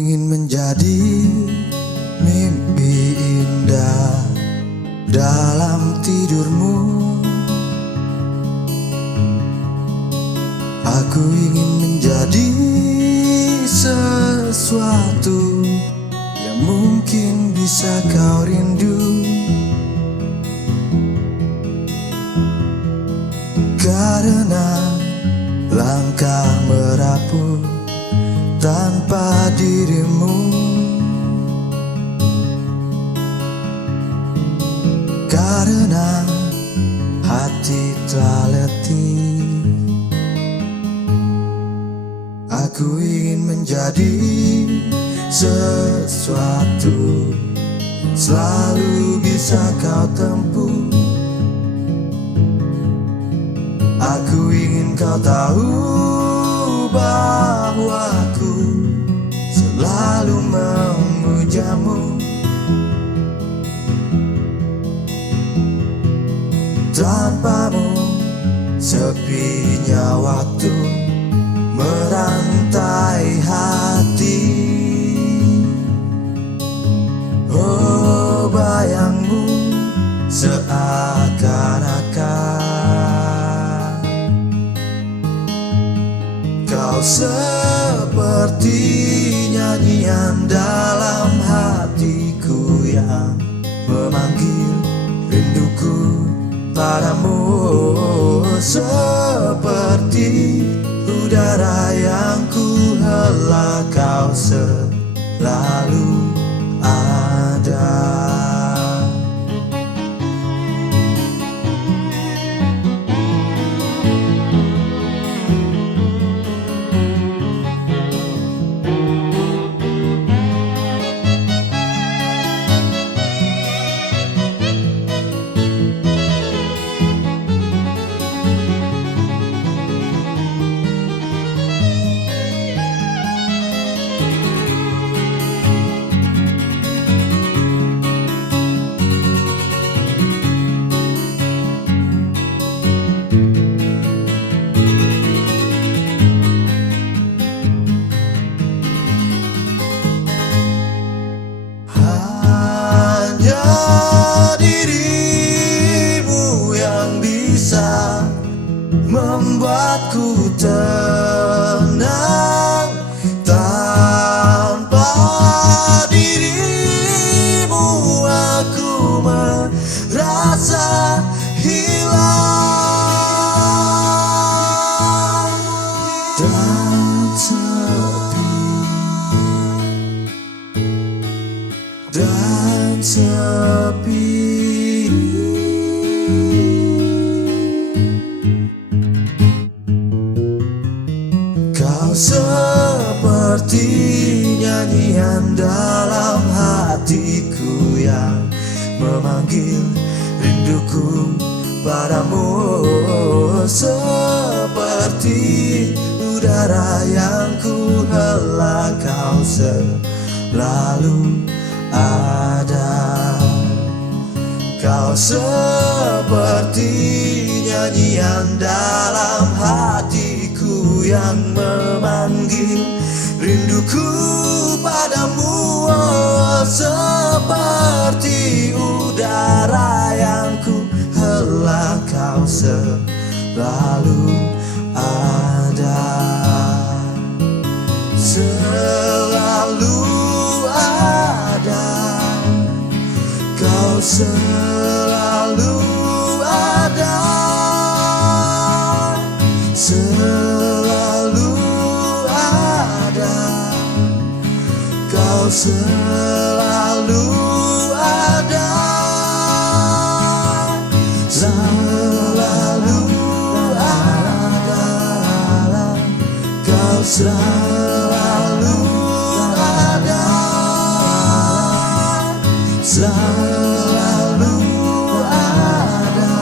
ingin menjadi mimpi indah dalam tidurmu. Aku ingin menjadi sesuatu yang mungkin bisa kau rindu, karena langkah merapuh tanpa dirimu. Karena hati telah letih, aku ingin menjadi sesuatu yang selalu bisa kau tempuh. Aku ingin kau tahu bahwa aku selalu memujamu. Tanpamu sepinya waktu merantai hati. Oh, bayangmu seakan-akan kau seperti nyanyian dalam hatiku yang memanggil rinduku padamu. Seperti udara yang ku hela, kau selalu ada. Dirimu yang bisa membuatku tenang. Tanpa dirimu aku merasa hilang dan sepi, dan sepi. Kau seperti nyanyian dalam hatiku yang memanggil rinduku padamu. Seperti udara yang ku hela, kau selalu ada. Kau seperti nyanyian dalam hatiku yang memanggil rinduku padamu. Oh, seperti udara yang ku hela, kau selalu ada. Selalu ada, kau selalu ada. Selalu ada, kau selalu ada. Selalu ada, kau selalu ada. Selalu ada,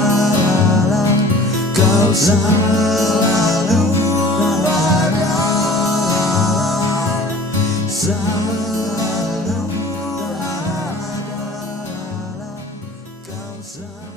kau selalu ada. Selalu ada, kau selalu